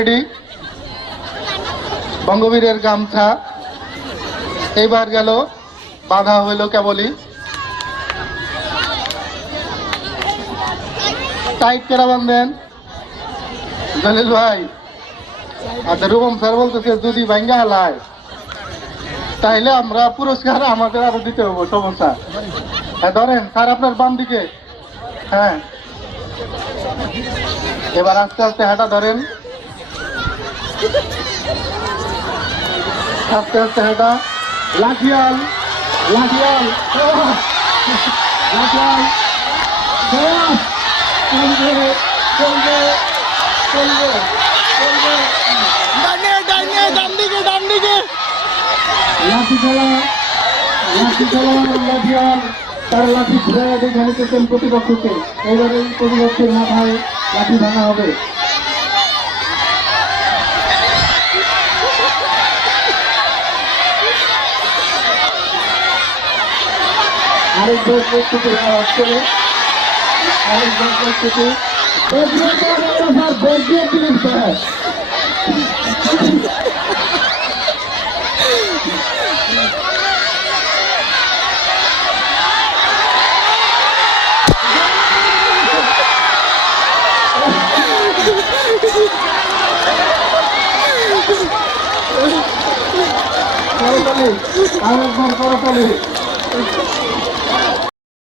Ready বঙ্গবীরের গামছা এইবার গেল বাধা হইল কেবলই টাইট কেরা বান্ধেন জলিল ভাই। আচ্ছা রূপম স্যার বলতেছে যদি ভাঙ্গা হালায় তাইলে আমরা পুরস্কার আমাদের আরো দিতে হবো, সমস্যা। হ্যাঁ ধরেন স্যার আপনার বাম দিকে। হ্যাঁ এবার আস্তে আস্তে হাঁটা ধরেন, আস্তে আস্তে হাঁটা। লাঠিয়াল লাঠিয়াল লাঠিয়াল চলবে চলবে চলবে চলবে। লাঠি খেলা লাঠি খেলা লাঠিয়াল তার লাঠি ঘুরে দেখে নিতেছেন প্রতিপক্ষকে। এবারে প্রতিপক্ষের মাথায় লাঠি ভাঙা হবে। আরেকবার প্রস্তুতি হচ্ছে, আরেকবার প্রস্তুতি। আরেকবার করতালি।